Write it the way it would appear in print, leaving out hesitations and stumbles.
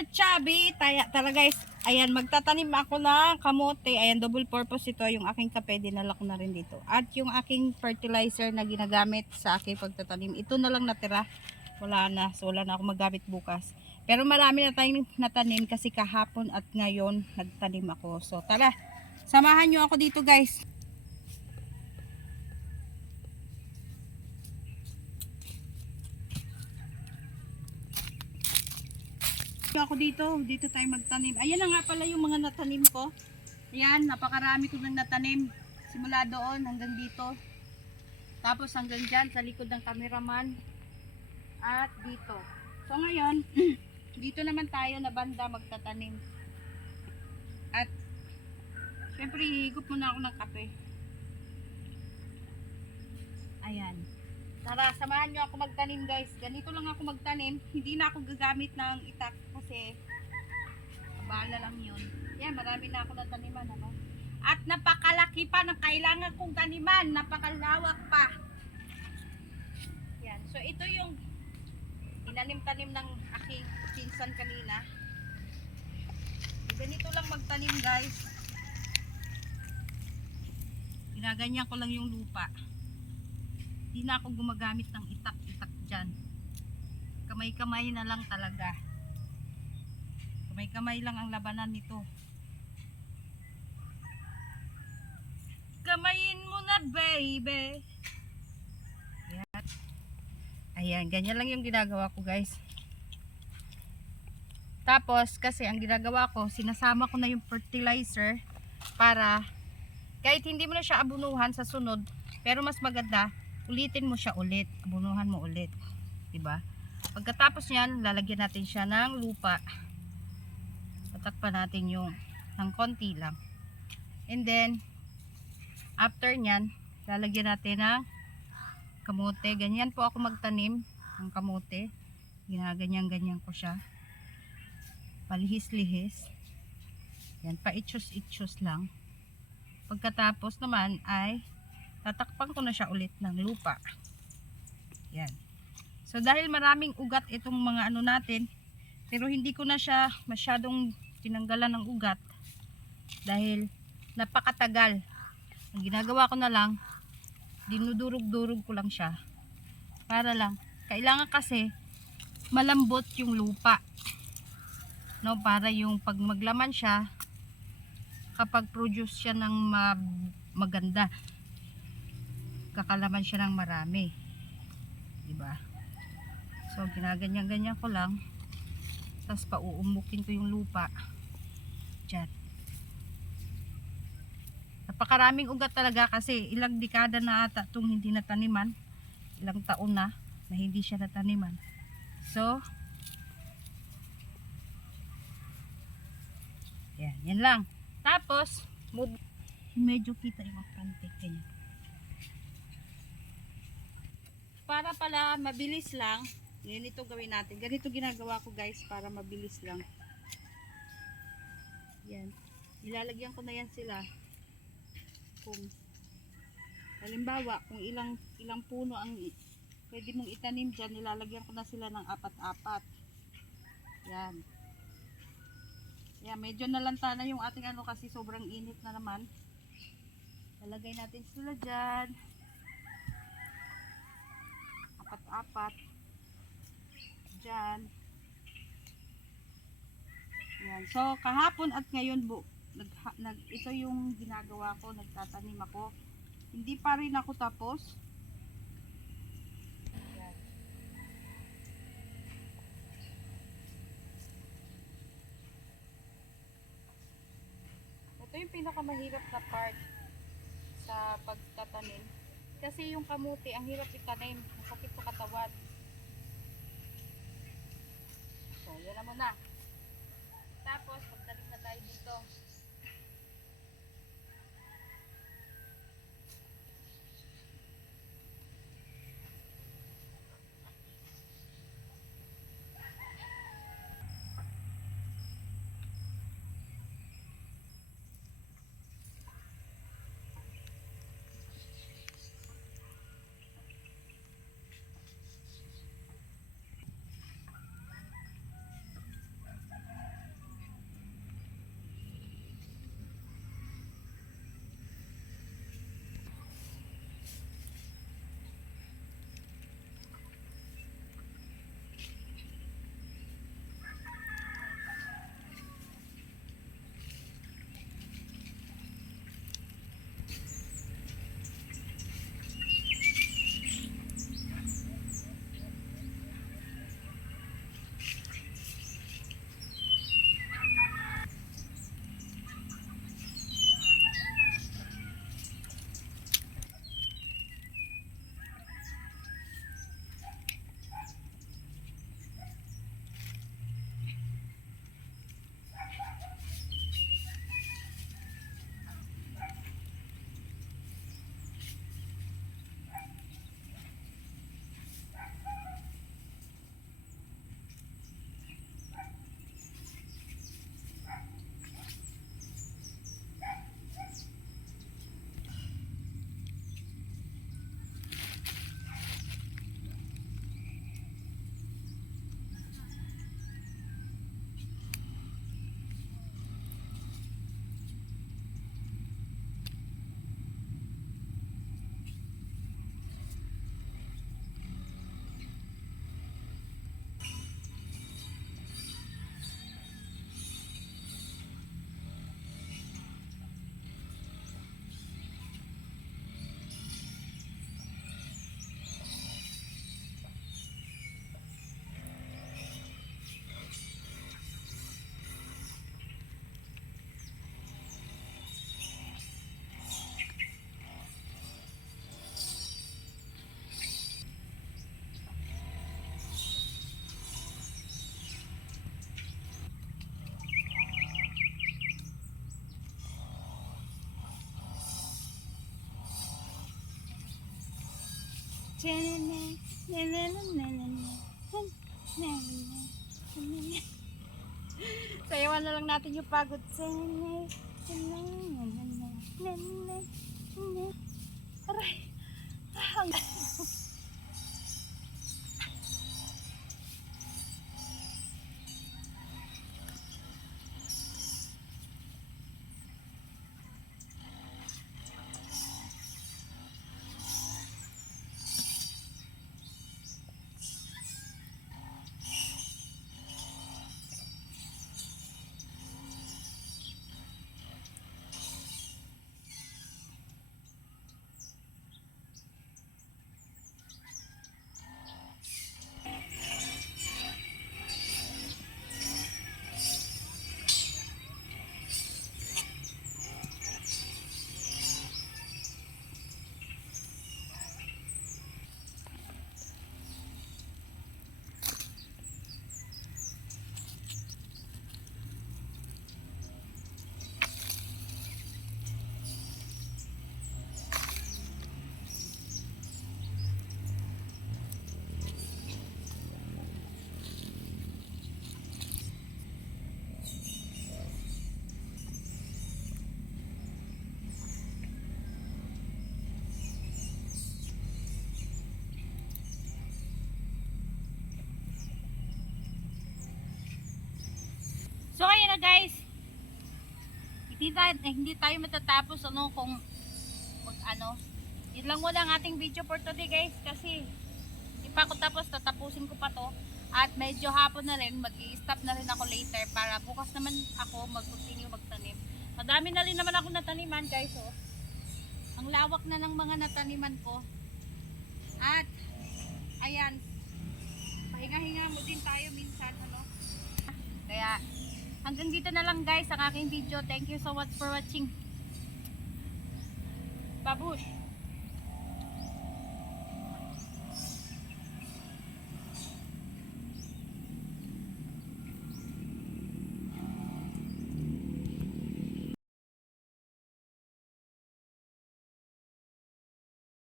ka-chubby, tara guys, ayan, magtatanim ako ng kamote. Ayan, double purpose ito. Yung aking kape, dinala ko na rin dito. At yung aking fertilizer na ginagamit sa aking pagtatanim, ito na lang natira. Wala na, so wala na ako magamit bukas. Pero marami na tayong natanim kasi kahapon at ngayon nagtanim ako. So tara, samahan nyo ako dito guys. Ako dito tayo magtanim. Ayan na nga pala yung mga natanim ko. Ayan, napakarami ko nang natanim. Simula doon hanggang dito. Tapos hanggang dyan sa likod ng cameraman. At dito. So ngayon, dito naman tayo na banda magtatanim. At syempre higop muna ako ng kape. Ayan. Tara, samahan nyo ako magtanim guys. Ganito lang ako magtanim. Hindi na ako gagamit ng itak kasi abala lang yun. Yan, marami na ako nataniman. Ano? At napakalaki pa ng kailangan kong taniman. Napakalawak pa. Yan. So ito yung inanim-tanim ng aking pinsan kanina. Ganito lang magtanim guys. Ginaganyan ko lang yung lupa. Hindi na ako gumagamit ng itak-itak dyan. Kamay-kamay na lang talaga. Kamay-kamay lang ang labanan nito. Kamayin mo na baby. Ayan. Ayan, ganyan lang yung ginagawa ko guys. Tapos kasi ang ginagawa ko, sinasama ko na yung fertilizer para kahit hindi mo na siya abunuhan sa sunod, pero mas maganda ulitin mo siya ulit, abunuhan mo ulit, diba? Pagkatapos niyan, lalagyan natin siya ng lupa. Tatakpan natin yung ng konti lang. And then after niyan, lalagyan natin ng kamote. Ganyan po ako magtanim ng kamote. Ginaganyan-ganyan ko siya. Palihis-lihis. Yan, paitsos-itsos lang. Pagkatapos naman ay tatakpan ko na siya ulit ng lupa. Yan. So dahil maraming ugat itong mga ano natin, pero hindi ko na siya masyadong tinanggalan ng ugat dahil napakatagal. Ang ginagawa ko na lang, dinudurog-durog ko lang siya. Para lang, kailangan kasi malambot yung lupa. No, para yung pag maglaman siya, kapag produce siya ng maganda, kakalaman siya ng marami, diba? So ginaganyan-ganyan ko lang, tapos pauumukin ko yung lupa dyan. Napakaraming ugat talaga kasi ilang dekada na ata itong hindi nataniman, ilang taon na hindi siya nataniman. So yan lang. Tapos medyo kita yung pantik ganyan. Para pala mabilis lang, ganito gawin natin. Ganito ginagawa ko guys para mabilis lang. Yan. Ilalagyan ko na yan sila. Kung halimbawa, kung ilang puno ang pwede mong itanim dyan, nilalagyan ko na sila ng apat-apat. Yan. Yan, medyo nalanta na yung ating ano kasi sobrang init na naman. Lalagay natin sila dyan. Apat-apat dyan. Yan. So kahapon at ngayon ito yung ginagawa ko, nagtatanim ako. Hindi pa rin ako tapos. Yan. Ito yung pinakamahirap na part sa pagtatanim. Kasi yung kamuti, ang hirap itanim. Masakit sa katawan. So, yan na muna. Tapos, pagdating na tayo dito. Sayawan na lang natin yung pagod. Aray. So ayun na guys. Hindi tayo matatapos kung yun lang muna ang ating video for today guys, kasi hindi pa ako tapos, tatapusin ko pa to at medyo hapon na rin, mag-i-stop na rin ako later para bukas naman ako mag-continue magtanim. Madami na rin naman ako nataniman guys, oh. Ang lawak na ng mga nataniman ko at ayan, pahinga-hinga mo din tayo minsan kaya hanggang dito na lang guys ang aking video. Thank you so much for watching. Babush!